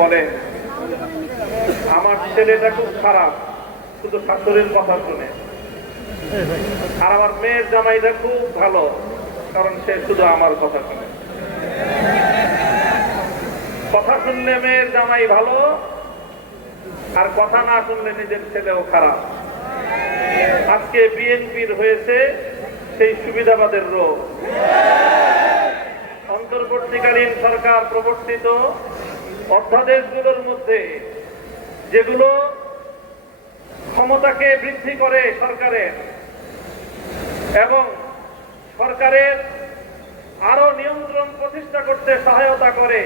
বলেন আমার ছেলেটা খুব খারাপ, শুধু শাশুড়ির কথা শুনে, আর আমার মেয়ের জামাইটা খুব ভালো, কারণ সে শুধু আমার কথা শুনে। কথা শুনলে মেয়ের জামাই ভালো, আর কথা না শুনলে নিজের ছেলেও খারাপ। আজকে বিএনপির হয়েছে সেই সুবিধাবাদের রোগ। অন্তর্বর্তীকালীন সরকার প্রবর্তিত অধ্যাদেশগুলোর মধ্যে যেগুলো ক্ষমতাকে বৃদ্ধি করে সরকারের এবং সরকারের আরো নিয়ন্ত্রণ প্রতিষ্ঠা করতে সহায়তা করে,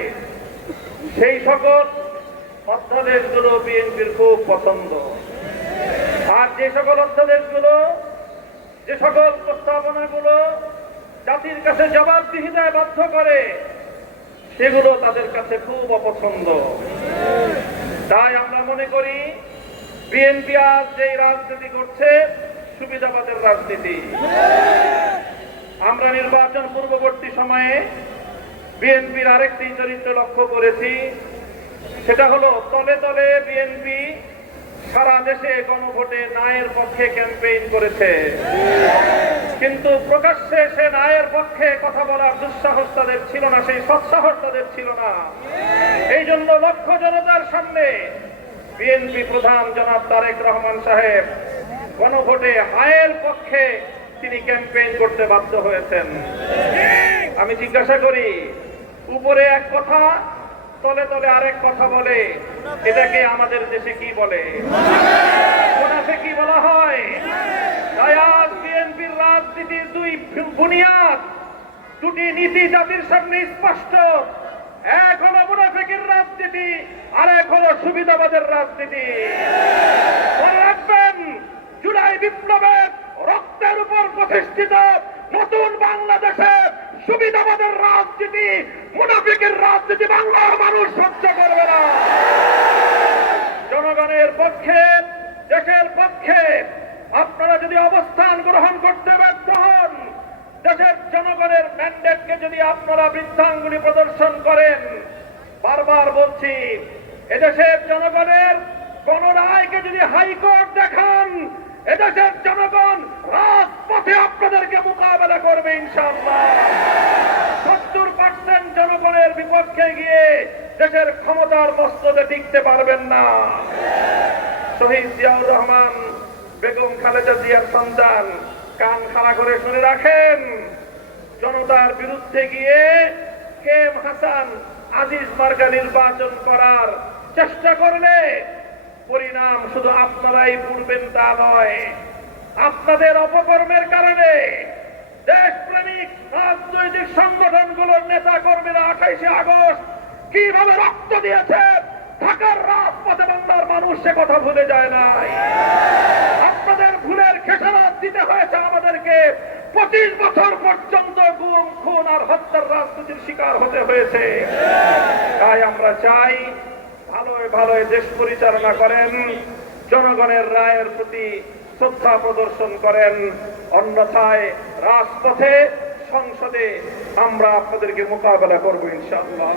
সেই সকল অধ্যাদেশগুলো বিএনপির খুব পছন্দ। আর যে সকল অধ্যাদেশগুলো, যে সকল প্রস্তাবনাগুলো জাতির কাছে জবাবদিহিতায় বাধ্য করে, সেগুলো তাদের কাছে খুব অপছন্দ। তাই আমরা মনে করি বিএনপি আজ যে রাজনীতি করছে সুবিধাবাদের রাজনীতি। আমরা নির্বাচন পূর্ববর্তী সময়ে বিএনপির আরেকটি চরিত্র লক্ষ্য করেছি, সেটা হলো তলে তলে বিএনপি সারা দেশে গণভোটে ন্যায়ের পক্ষে ক্যাম্পেইন করেছে, কিন্তু প্রকাশ্যে সে ন্যায়ের পক্ষে কথা বলার দুঃসাহস তাদের ছিল না, সেই সৎসাহস তাদের ছিল না। এই জন্য লক্ষ জনতার সামনে বিএনপি প্রধান জনাব তারেক রহমান সাহেব গণভোটে হায়ের পক্ষে তিনি ক্যাম্পেইন করতে বাধ্য হয়েছেন। আমি জিজ্ঞাসা করি, উপরে এক কথা তলে তলে আরেক কথা বলে, এটাকে আমাদের দেশে কি বলে? মুনাফিকি বলা হয়। তাই আজ বিএনপির রাজনীতির দুই বুনিয়াদ, দুটি নীতি জাতির সামনে স্পষ্ট। এক হলো মুনাফিকের রাজনীতি, আর এক হলো সুবিধাবাদের রাজনীতি। মনে রাখবেন, জুলাই বিপ্লবের রক্তের উপর প্রতিষ্ঠিত নতুন বাংলাদেশে সুবিধাবাদের রাজনীতি, মুনাফিকের রাজনীতি বাংলার মানুষ সহ্য করবে না। জনগণের পক্ষে, দেশের পক্ষে আপনারা যদি অবস্থান গ্রহণ করতে ব্যর্থ হন, দেশের জনগণের ম্যান্ডেটকে যদি আপনারা বৃদ্ধাঙ্গুলি প্রদর্শন করেন, বারবার বলছি, এদেশের জনগণের গণরায়কে যদি হাইকোর্ট দেখান, এদেশের জনগণ রাজপথে আপনাদেরকে মোকাবেলা করবে ইনশাআল্লাহ। 70% জনগণের বিপক্ষে গিয়ে দেশের ক্ষমতার মস্তদে টিকতে পারবেন না। শহীদ জিয়াউর রহমান, বেগম খালেদা জিয়ার সন্তান, কান খাড়া করে শুনে রাখেন, জনতার বিরুদ্ধে গিয়ে কেএম হাসান আজিজ মার্কা নির্বাচন করার চেষ্টা করলে পরিণাম শুধু আপনারাই ভুগবেন তা নয়, আপনাদের অপকর্মের কারণে দেশপ্রেমিক রাজনৈতিক সংগঠনগুলোর নেতা কর্মীরা 28শে আগস্ট কিভাবে রক্ত দিয়েছে ঢাকার রাজপথে বাংলার মানুষ সে কথা ভুলে যায় নাই। আপনাদের ভুলের খেসারত দিতে হয়েছে আমাদেরকে। 25 বছর পর্যন্ত গুম, খুন আর হত্যার রাজনীতির শিকার হতে হয়েছে। তাই আমরা চাই ভালোয় ভালোয় দেশ পরিচালনা করেন, জনগণের রায়ের প্রতি শ্রদ্ধা প্রদর্শন করেন, অন্যথায় রাজপথে, সংসদে আমরা আপনাদেরকে মোকাবেলা করবো ইনশাআল্লাহ।